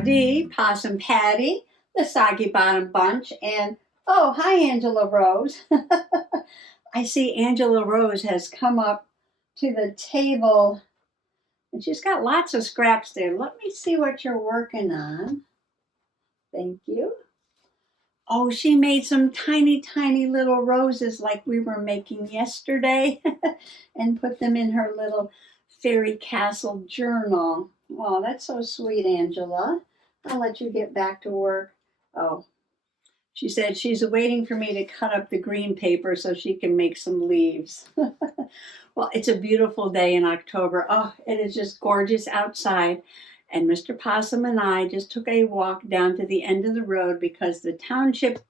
Dee, Possum Patty, the Soggy Bottom Bunch, and oh, hi, Angela Rose. I see Angela Rose has come up to the table and she's got lots of scraps there. Let me see what you're working on. Thank you. Oh, she made some tiny, tiny little roses like we were making yesterday and put them in her little fairy castle journal. Oh, that's so sweet, Angela. I'll let you get back to work. Oh, she said she's waiting for me to cut up the green paper so she can make some leaves. Well, it's a beautiful day in October. Oh, it is just gorgeous outside. And Mr. Possum and I just took a walk down to the end of the road because the township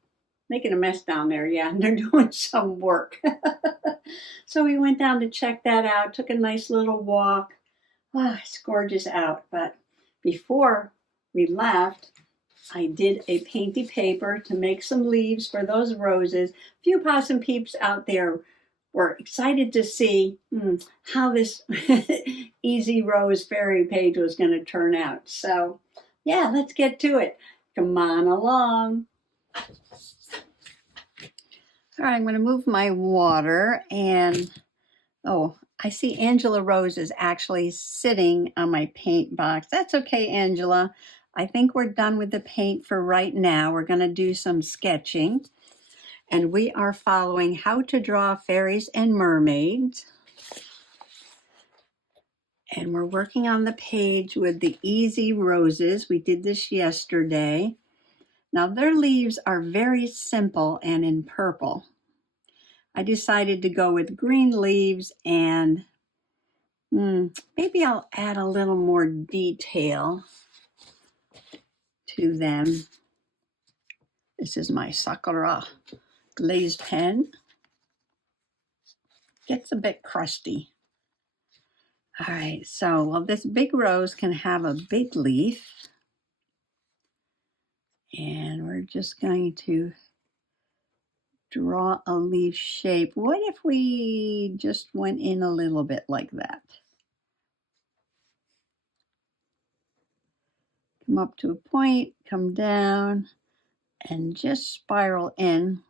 making a mess down there. Yeah, they're doing some work. So we went down to check that out, took a nice little walk. Ah, it's gorgeous out. But before we left, I did a painty paper to make some leaves for those roses. A few possum peeps out there were excited to see how this easy rose fairy page was going to turn out. So, yeah, let's get to it. Come on along. All right, I'm going to move my water and, oh, I see Angela Rose is actually sitting on my paint box. That's okay, Angela. I think we're done with the paint for right now. We're going to do some sketching. And we are following How to Draw Fairies and Mermaids. And we're working on the page with the Easy Roses. We did this yesterday. Now their leaves are very simple and in purple. I decided to go with green leaves and maybe I'll add a little more detail to them. This is my Sakura glazed pen. Gets a bit crusty. All right, so well, this big rose can have a big leaf. And we're just going to draw a leaf shape. What if we just went in a little bit like that? Come up to a point, come down, and just spiral in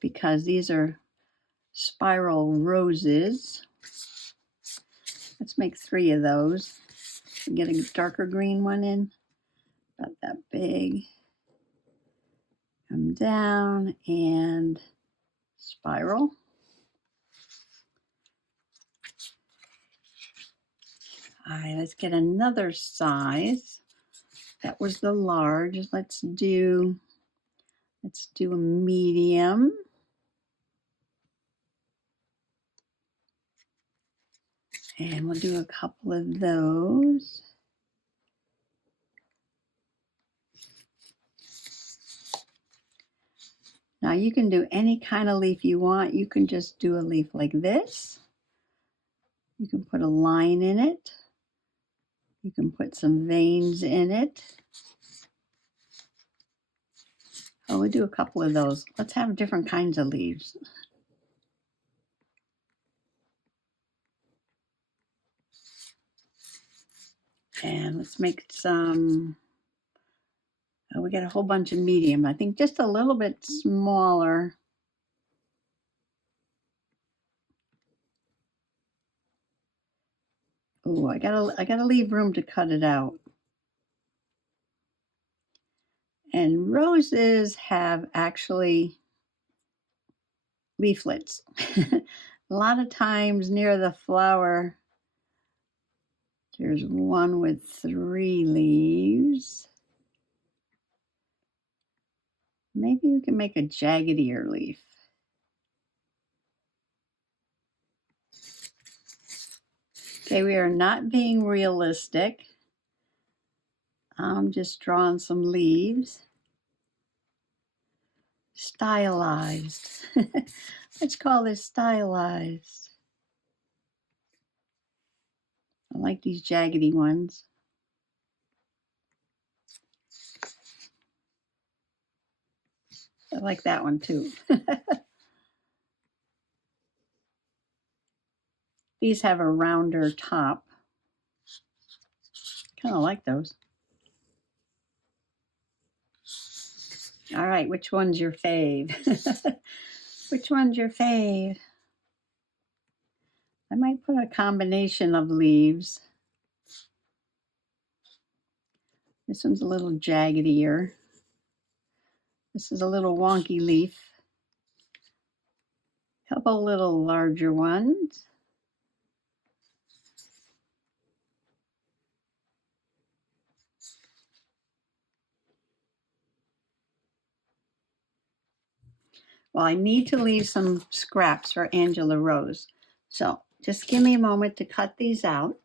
because these are spiral roses. Let's make 3 of those. Get a darker green one in, about that big. Come down and spiral. All right, let's get another size. That was the large. Let's do a medium. And we'll do a couple of those. Now you can do any kind of leaf you want. You can just do a leaf like this. You can put a line in it. You can put some veins in it. Oh, we'll do a couple of those. Let's have different kinds of leaves. And let's make some, we got a whole bunch of medium. I think just a little bit smaller. Oh, I gotta leave room to cut it out. And roses have actually leaflets. A lot of times near the flower, there's one with 3 leaves. Maybe we can make a jagged ear leaf. Okay, we are not being realistic. I'm just drawing some leaves. Stylized. Let's call this stylized. I like these jaggedy ones. I like that one too. These have a rounder top. Kind of like those. All right, which one's your fave? Which one's your fave? I might put a combination of leaves. This one's a little jaggedier. This is a little wonky leaf. A couple little larger ones. Well, I need to leave some scraps for Angela Rose. So just give me a moment to cut these out.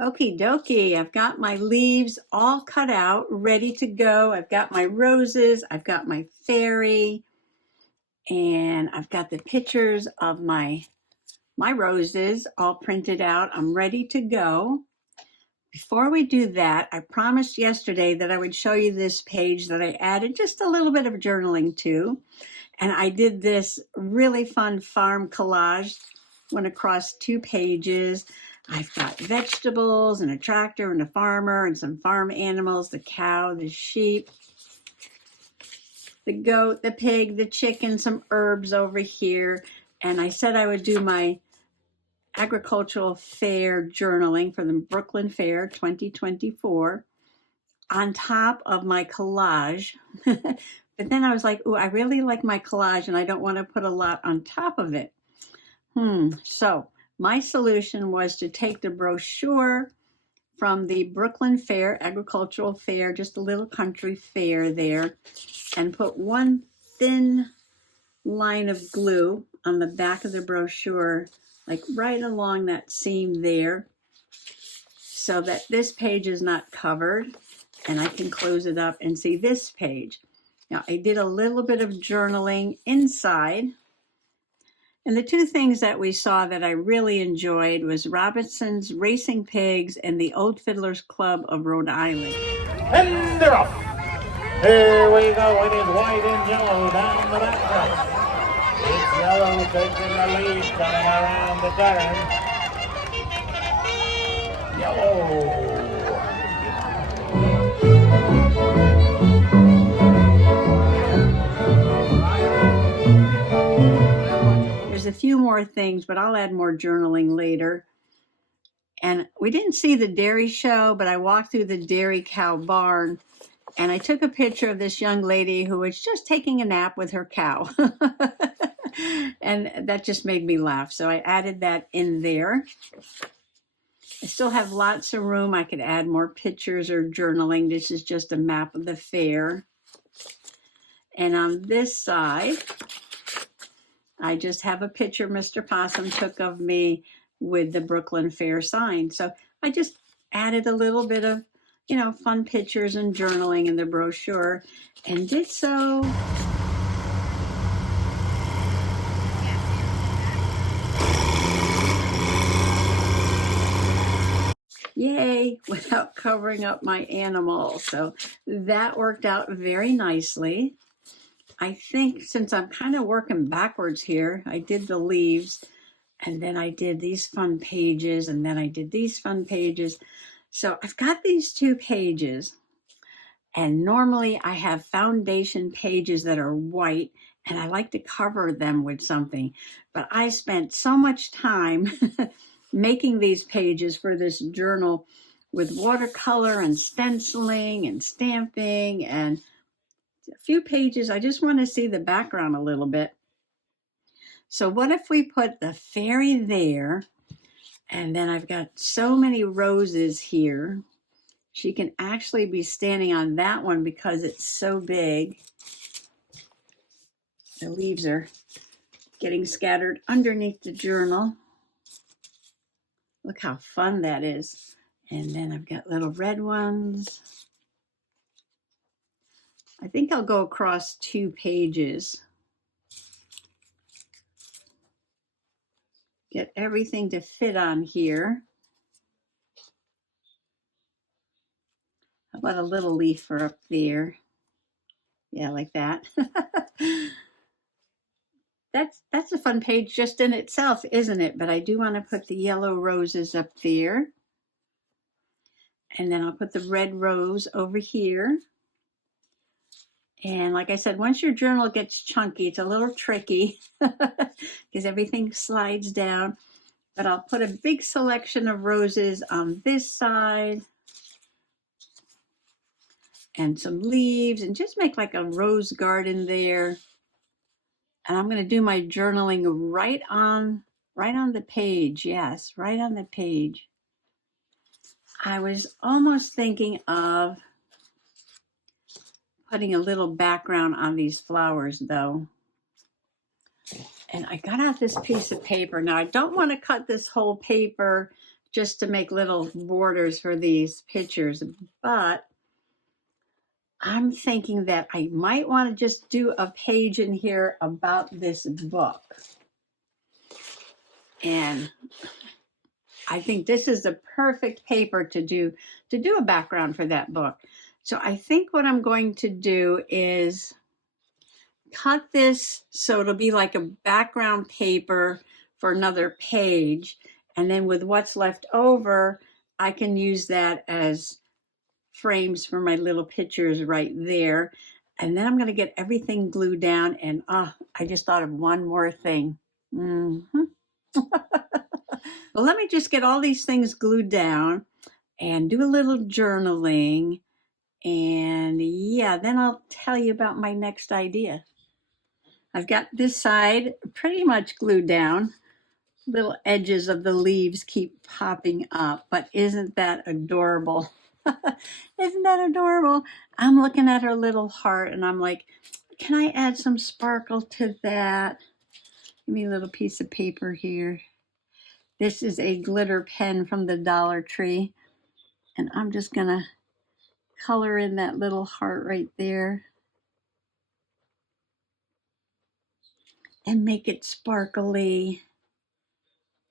Okie dokie, I've got my leaves all cut out, ready to go. I've got my roses, I've got my fairy, and I've got the pictures of my roses all printed out. I'm ready to go. Before we do that, I promised yesterday that I would show you this page that I added just a little bit of journaling to. And I did this really fun farm collage, went across 2 pages. I've got vegetables and a tractor and a farmer and some farm animals, the cow, the sheep, the goat, the pig, the chicken, some herbs over here. And I said I would do my agricultural fair journaling for the Brooklyn Fair 2024 on top of my collage. But then I was like, oh, I really like my collage and I don't want to put a lot on top of it. So my solution was to take the brochure from the Brooklyn Fair, Agricultural Fair, just a little country fair there, and put one thin line of glue on the back of the brochure, like right along that seam there, so that this page is not covered and I can close it up and see this page. Now, I did a little bit of journaling inside. And the 2 things that we saw that I really enjoyed was Robinson's Racing Pigs and the Old Fiddlers Club of Rhode Island. And they're off. Here we go. It is white and yellow down the background. It's yellow taking the lead, coming around the turn. Yellow. There's a few more things, but I'll add more journaling later. And we didn't see the dairy show, but I walked through the dairy cow barn and I took a picture of this young lady who was just taking a nap with her cow. And that just made me laugh. So I added that in there. I still have lots of room. I could add more pictures or journaling. This is just a map of the fair. And on this side, I just have a picture Mr. Possum took of me with the Brooklyn Fair sign. So I just added a little bit of, fun pictures and journaling in the brochure and did so. Yay, without covering up my animal. So that worked out very nicely. I think since I'm kind of working backwards here, I did the leaves and then I did these fun pages and then I did these fun pages. So I've got these 2 pages and normally I have foundation pages that are white and I like to cover them with something. But I spent so much time making these pages for this journal with watercolor and stenciling and stamping and a few pages. I just want to see the background a little bit. So what if we put the fairy there and then I've got so many roses here. She can actually be standing on that one because it's so big. The leaves are getting scattered underneath the journal. Look how fun that is. And then I've got little red ones. I think I'll go across 2 pages. Get everything to fit on here. How about a little leaf for up there? Yeah, like that. That's a fun page just in itself, isn't it? But I do want to put the yellow roses up there. And then I'll put the red rose over here. And like I said, once your journal gets chunky, it's a little tricky because everything slides down. But I'll put a big selection of roses on this side and some leaves and just make like a rose garden there. And I'm going to do my journaling right on the page. Yes, right on the page. I was almost thinking of putting a little background on these flowers though. And I got out this piece of paper. Now I don't want to cut this whole paper just to make little borders for these pictures, but I'm thinking that I might want to just do a page in here about this book. And I think this is the perfect paper to do a background for that book. So I think what I'm going to do is cut this so it'll be like a background paper for another page. And then with what's left over, I can use that as frames for my little pictures right there. And then I'm going to get everything glued down. And I just thought of one more thing. Well, let me just get all these things glued down and do a little journaling. And yeah, then I'll tell you about my next idea. I've got this side pretty much glued down. Little edges of the leaves keep popping up, but isn't that adorable? Isn't that adorable? I'm looking at her little heart and I'm like, can I add some sparkle to that? Give me a little piece of paper here. This is a glitter pen from the Dollar Tree. And I'm just gonna color in that little heart right there. And make it sparkly.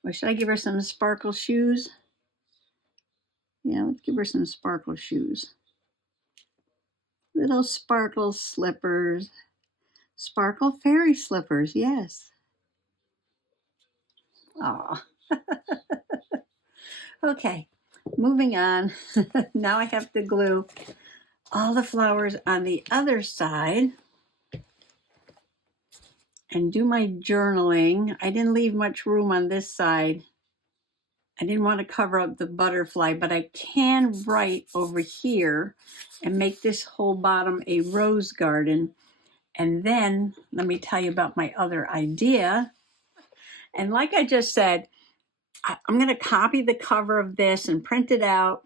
Or should I give her some sparkle shoes? Yeah, let's give her some sparkle shoes. Little sparkle slippers. Sparkle fairy slippers, yes. Aw. Okay, moving on. Now I have to glue all the flowers on the other side and do my journaling. I didn't leave much room on this side. I didn't want to cover up the butterfly, but I can write over here and make this whole bottom a rose garden. And then let me tell you about my other idea. And like I just said, I'm going to copy the cover of this and print it out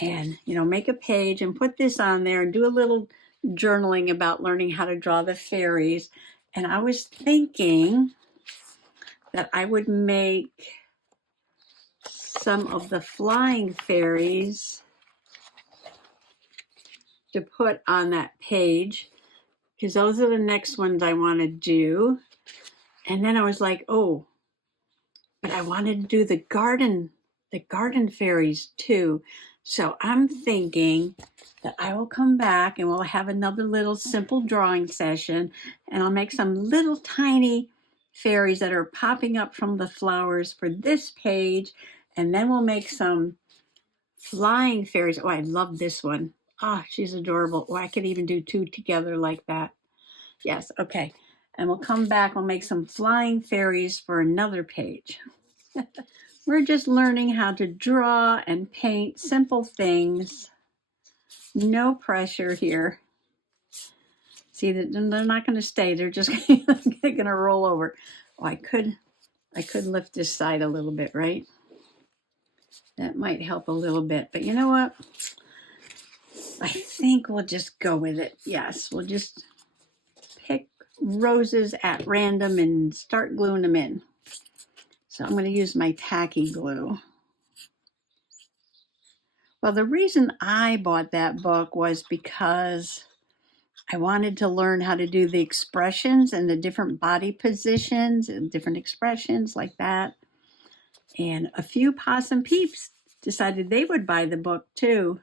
and, make a page and put this on there and do a little journaling about learning how to draw the fairies. And I was thinking that I would make some of the flying fairies to put on that page because those are the next ones I want to do. And then I was like, oh, but I wanted to do the garden fairies too. So I'm thinking that I will come back and we'll have another little simple drawing session and I'll make some little tiny fairies that are popping up from the flowers for this page. And then we'll make some flying fairies. Oh, I love this one. Oh, she's adorable. Oh, I could even do two together like that. Yes, okay. And we'll come back, we'll make some flying fairies for another page. We're just learning how to draw and paint simple things. No pressure here. See, they're not going to stay. They're just going to roll over. Oh, I could lift this side a little bit, right? That might help a little bit. But you know what? I think we'll just go with it. Yes, we'll just pick roses at random and start gluing them in. So I'm going to use my tacky glue. Well, the reason I bought that book was because I wanted to learn how to do the expressions and the different body positions and different expressions like that. And a few possum peeps decided they would buy the book too.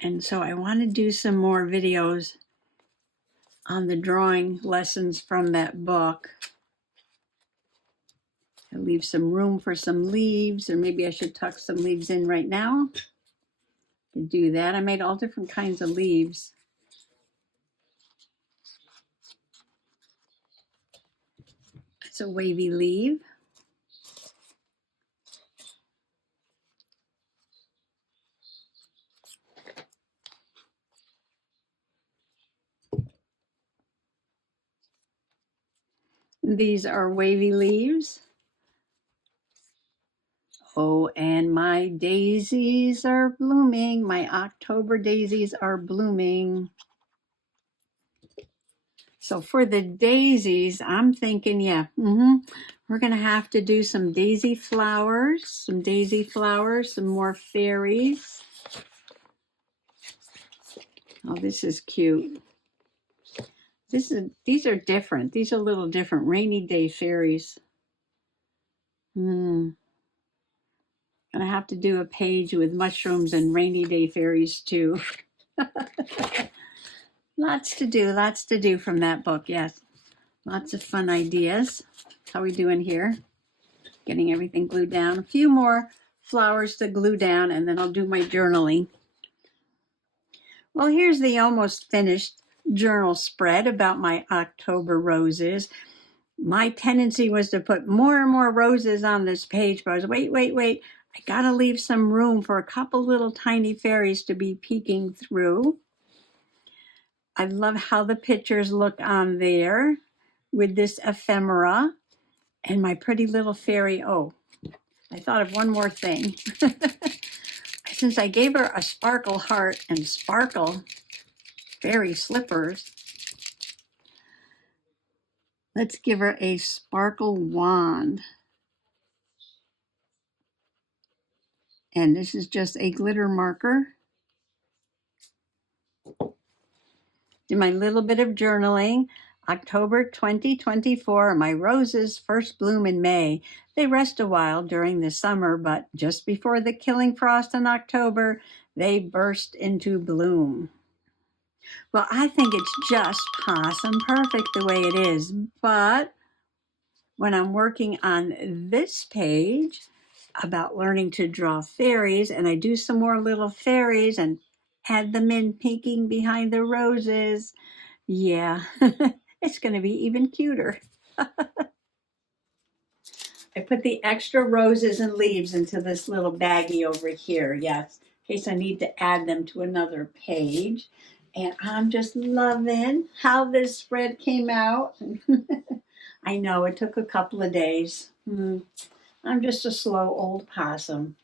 And so I want to do some more videos on the drawing lessons from that book. I leave some room for some leaves, or maybe I should tuck some leaves in right now. To do that, I made all different kinds of leaves. It's a wavy leaf. These are wavy leaves. Oh, and my daisies are blooming. My October daisies are blooming. So for the daisies, I'm thinking, yeah, we're going to have to do some daisy flowers, some more fairies. Oh, this is cute. These are different. These are a little different. Rainy day fairies. Gonna have to do a page with mushrooms and rainy day fairies too. Lots to do from that book. Yes, lots of fun ideas. How are we doing here? Getting everything glued down. A few more flowers to glue down, and then I'll do my journaling. Well, here's the almost finished journal spread about my October roses. My tendency was to put more and more roses on this page, but I was, wait. I gotta leave some room for a couple little tiny fairies to be peeking through. I love how the pictures look on there with this ephemera and my pretty little fairy. Oh, I thought of one more thing. Since I gave her a sparkle heart and sparkle fairy slippers, let's give her a sparkle wand. And this is just a glitter marker. Do my little bit of journaling. October 2024, my roses first bloom in May. They rest a while during the summer, but just before the killing frost in October, they burst into bloom. Well, I think it's just possum perfect the way it is, but when I'm working on this page about learning to draw fairies, and I do some more little fairies and add them in peeking behind the roses, yeah, it's going to be even cuter. I put the extra roses and leaves into this little baggie over here, yes, in case I need to add them to another page. And I'm just loving how this spread came out. I know it took a couple of days. I'm just a slow old possum.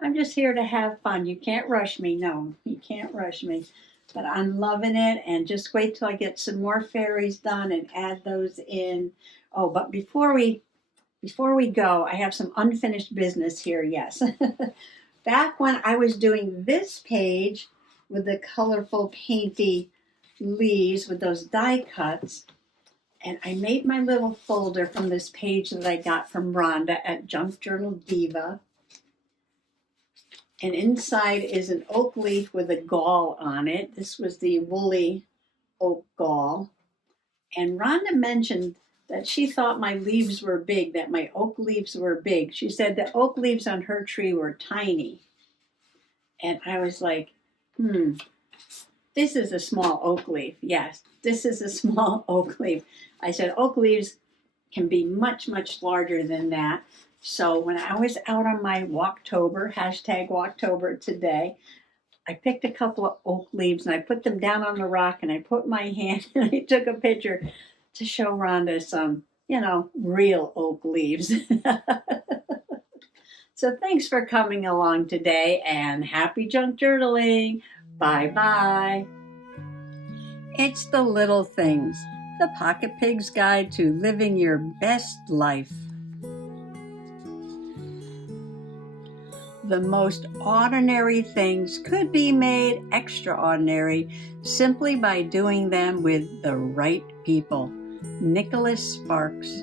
I'm just here to have fun. You can't rush me. No, you can't rush me. But I'm loving it, and just wait till I get some more fairies done and add those in. Oh, but before we go, I have some unfinished business here, yes. Back when I was doing this page with the colorful painty leaves with those die cuts, and I made my little folder from this page that I got from Rhonda at Junk Journal Diva. And inside is an oak leaf with a gall on it. This was the woolly oak gall. And Rhonda mentioned that she thought my leaves were big, that my oak leaves were big. She said the oak leaves on her tree were tiny. And I was like, this is a small oak leaf. Yes, this is a small oak leaf. I said oak leaves can be much, much larger than that. So when I was out on my Walktober, #Walktober today, I picked a couple of oak leaves and I put them down on the rock and I put my hand and I took a picture to show Rhonda some, real oak leaves. So thanks for coming along today and happy junk journaling. Bye-bye. It's the little things, the Pocket Pig's Guide to Living Your Best Life. The most ordinary things could be made extraordinary simply by doing them with the right people. Nicholas Sparks.